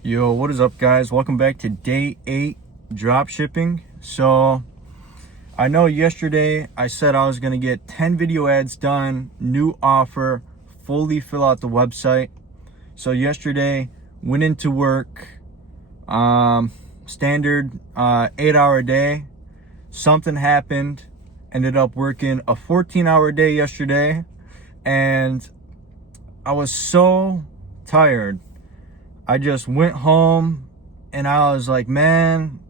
Yo, what is up, guys? Welcome back to day 8 drop shipping. So I know yesterday I said I was gonna get 10 video ads done, new offer, fully fill out the website. So yesterday went into work, standard 8-hour day. Something happened, ended up working a 14-hour day yesterday, and I was so tired. I just went home and I was like, man,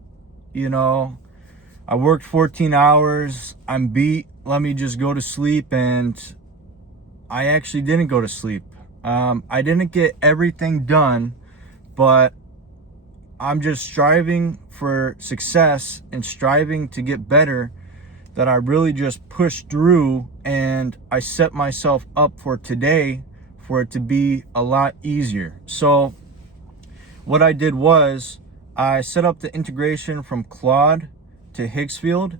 I worked 14 hours. I'm beat. Let me just go to sleep. And I actually didn't go to sleep. I didn't get everything done, but I'm just striving for success and striving to get better, that I really just pushed through, and I set myself up for today for it to be a lot easier. So what I did was I set up the integration from Claude to Higgsfield,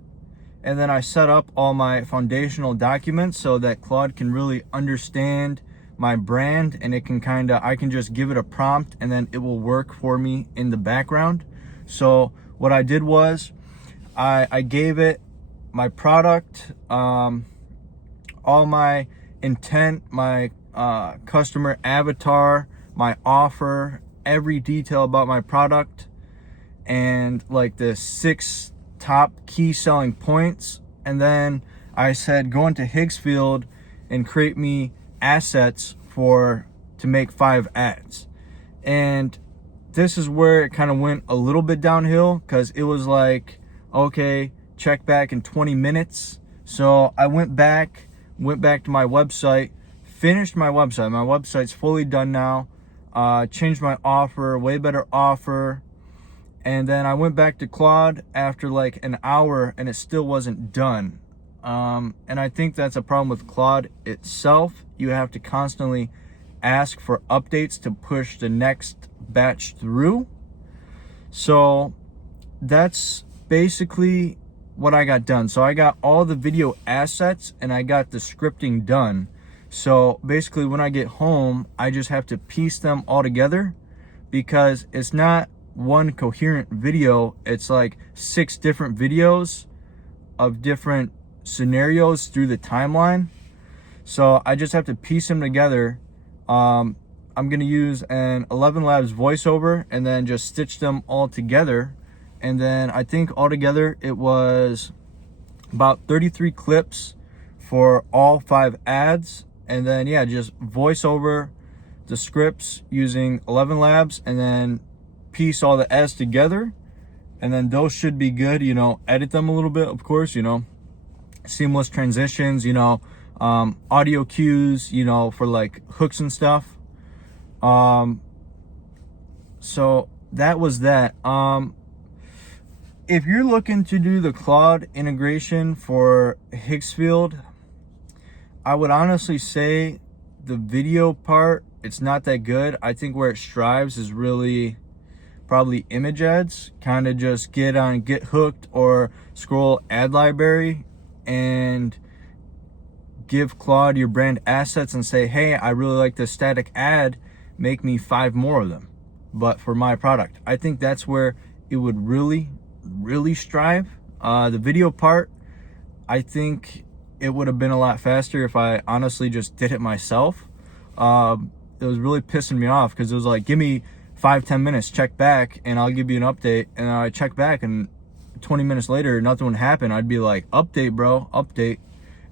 and then I set up all my foundational documents so that Claude can really understand my brand, and it can I can just give it a prompt and then it will work for me in the background. So what I did was I gave it my product, all my intent, my customer avatar, my offer, every detail about my product, and like the 6 top key selling points. And then I said, go into Higgsfield and create me assets to make 5 ads. And this is where it kind of went a little bit downhill, because it was like, okay, check back in 20 minutes. So I went back to my website, finished my website. My website's fully done now. Changed my offer, way better offer. And then I went back to Claude after like an hour and it still wasn't done. And I think that's a problem with Claude itself. You have to constantly ask for updates to push the next batch through. So that's basically what I got done. So I got all the video assets and I got the scripting done. So basically when I get home, I just have to piece them all together, because it's not one coherent video. It's like 6 different videos of different scenarios through the timeline. So I just have to piece them together. I'm going to use an 11 Labs voiceover and then just stitch them all together. And then I think altogether it was about 33 clips for all 5 ads. And then, yeah, just voice over the scripts using 11 Labs and then piece all the ads together. And then those should be good, edit them a little bit, of course, seamless transitions, audio cues, for like hooks and stuff. So that was that. If you're looking to do the Claude integration for Higgsfield, I would honestly say the video part, it's not that good. I think where it strives is really probably image ads. Kind of just get hooked or scroll ad library and give Claude your brand assets and say, hey, I really like this static ad, make me 5 more of them, but for my product. I think that's where it would really strive. The video part, I think it would have been a lot faster if I honestly just did it myself. It was really pissing me off, because it was like, give me 5-10 minutes, check back and I'll give you an update. And I check back and 20 minutes later nothing would happen. I'd be like, update bro, update.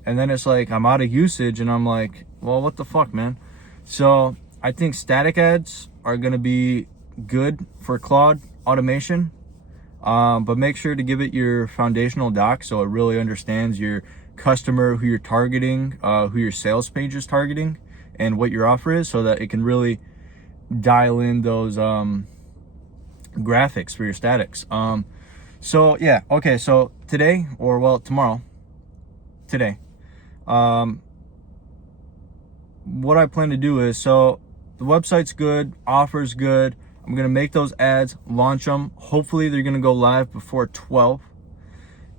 And then it's like I'm out of usage and I'm like, well, what the fuck, man? So I think static ads are gonna be good for Claude automation, but make sure to give it your foundational doc so it really understands your customer, who you're targeting, who your sales page is targeting, and what your offer is, so that it can really dial in those graphics for your statics. So yeah, okay, so today, or well, today, what I plan to do is, so the website's good, offer's good. I'm gonna make those ads, launch them. Hopefully they're gonna go live before 12.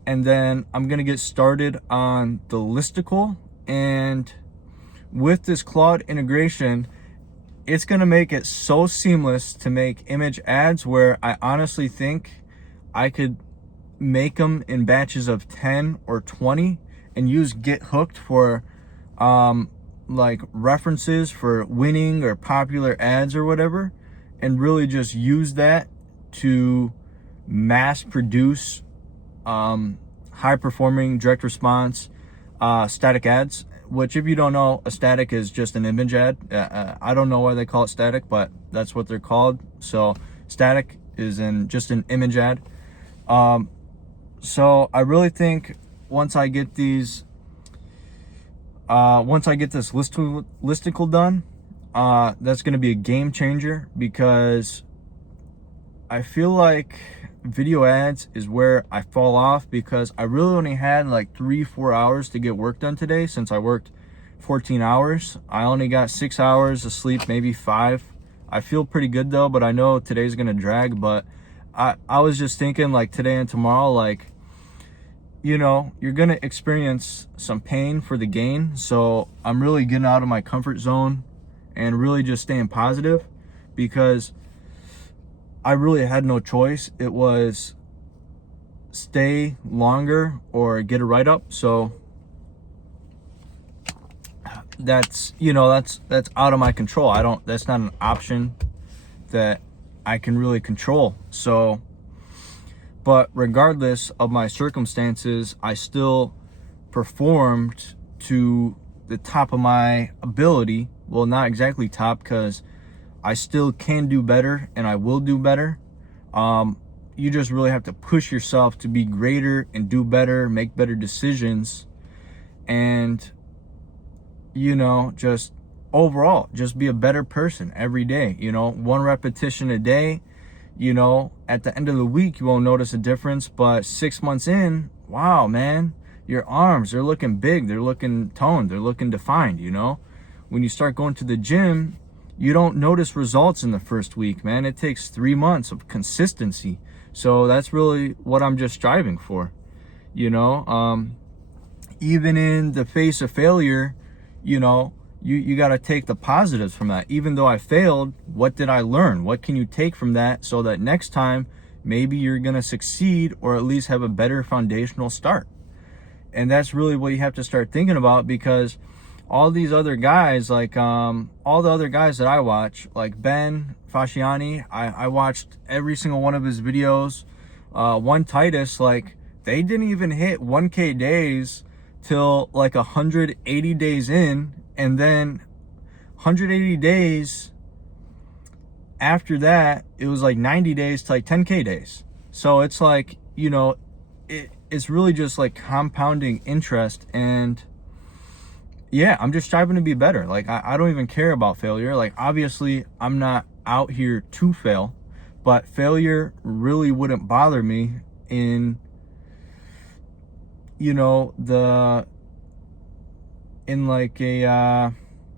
And then I'm gonna get started on the listicle. And with this Claude integration, it's going to make it so seamless to make image ads where I honestly think I could make them in batches of 10 or 20 and use Get Hooked for like references for winning or popular ads or whatever, and really just use that to mass produce high performing direct response static ads. Which, if you don't know, a static is just an image ad. I don't know why they call it static, but that's what they're called. So static is just an image ad. So I really think once I get this listicle done, that's going to be a game changer, because I feel like video ads is where I fall off, because I really only had like 3-4 hours to get work done today. Since I worked 14 hours, I only got 6 hours of sleep, maybe 5. I feel pretty good though, but I know today's gonna drag. But I was just thinking, like, today and tomorrow, like, you know, you're gonna experience some pain for the gain. So I'm really getting out of my comfort zone and really just staying positive, because I really had no choice. It was stay longer or get a write-up. So that's, you know, that's out of my control. That's not an option that I can really control. So, but regardless of my circumstances, I still performed to the top of my ability. Well, not exactly top, because I still can do better and I will do better. You just really have to push yourself to be greater and do better, make better decisions, and, you know, just overall, just be a better person every day. You know, 1 repetition a day, you know, at the end of the week, you won't notice a difference, but 6 months in, wow, man, your arms, they're looking big, they're looking toned, they're looking defined, you know. When you start going to the gym, you don't notice results in the first week, man. It takes 3 months of consistency. So that's really what I'm just striving for, you know. Even in the face of failure, you know, you got to take the positives from that. Even though I failed, what did I learn? What can you take from that, so that next time maybe you're going to succeed, or at least have a better foundational start? And that's really what you have to start thinking about, because all these other guys, like all the other guys that I watch, like Ben Fasciani, I watched every single one of his videos. One Titus, like, they didn't even hit 1K days till like 180 days in, and then 180 days after that, it was like 90 days to like 10K days. So it's like, you know, it's really just like compounding interest. And yeah, I'm just striving to be better. Like, I don't even care about failure. Like, obviously I'm not out here to fail, but failure really wouldn't bother me in, you know, in like a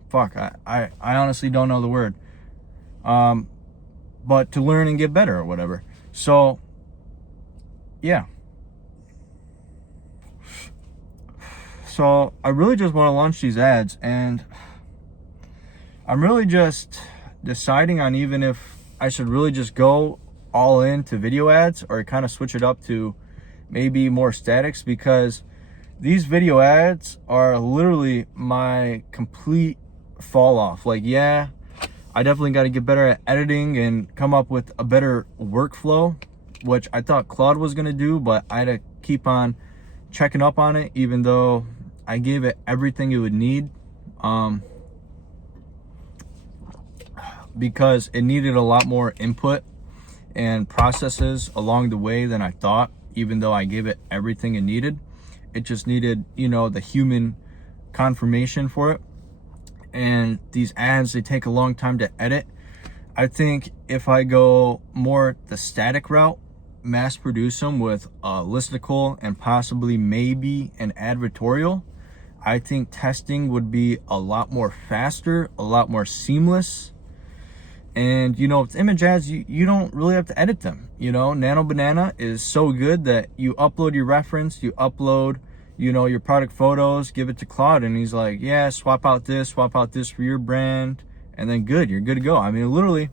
fuck, I honestly don't know the word, but to learn and get better or whatever. So yeah, so I really just want to launch these ads, and I'm really just deciding on even if I should really just go all into video ads, or kind of switch it up to maybe more statics, because these video ads are literally my complete fall off. Like, yeah, I definitely got to get better at editing and come up with a better workflow, which I thought Claude was going to do, but I had to keep on checking up on it, even though I gave it everything it would need, because it needed a lot more input and processes along the way than I thought. Even though I gave it everything it needed, it just needed, you know, the human confirmation for it. And these ads, they take a long time to edit. I think if I go more the static route, mass produce them with a listicle and possibly maybe an advertorial, I think testing would be a lot more faster, a lot more seamless. And, you know, with image ads, you don't really have to edit them. You know, Nano Banana is so good that you upload your reference, you upload, you know, your product photos, give it to Claude, and he's like, yeah, swap out this for your brand, and then good, you're good to go. I mean, literally,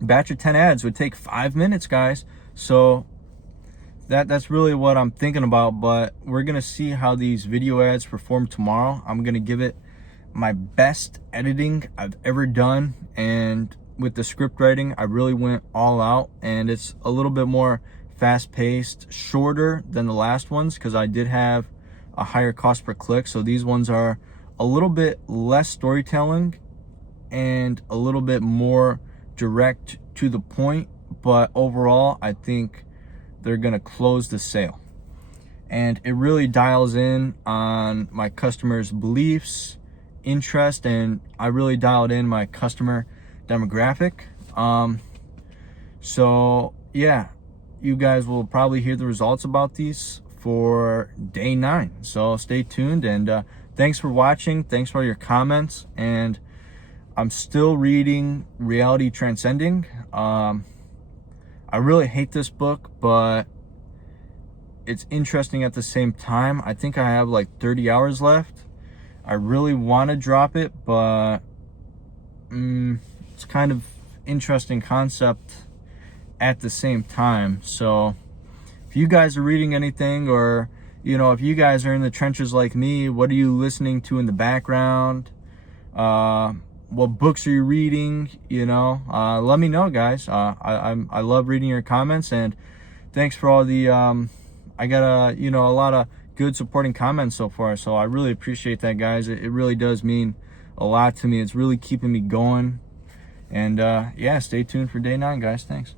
a batch of 10 ads would take 5 minutes, guys. So that's really what I'm thinking about. But we're gonna see how these video ads perform tomorrow. I'm gonna give it my best editing I've ever done, and with the script writing, I really went all out, and it's a little bit more fast-paced, shorter than the last ones because I did have a higher cost per click. So these ones are a little bit less storytelling and a little bit more direct to the point, but overall I think they're gonna close the sale. And it really dials in on my customers' beliefs, interest, and I really dialed in my customer demographic. So yeah, you guys will probably hear the results about these for day 9. So stay tuned, and thanks for watching. Thanks for all your comments. And I'm still reading Reality Transcending. I really hate this book, but it's interesting at the same time. I think I have like 30 hours left. I really want to drop it, but it's kind of interesting concept at the same time. So if you guys are reading anything, or if you guys are in the trenches like me, what are you listening to in the background? What books are you reading? Let me know, guys. I love reading your comments, and thanks for all the I got a lot of good supporting comments so far, so I really appreciate that, guys. It really does mean a lot to me. It's really keeping me going. And yeah, stay tuned for day 9, guys. Thanks.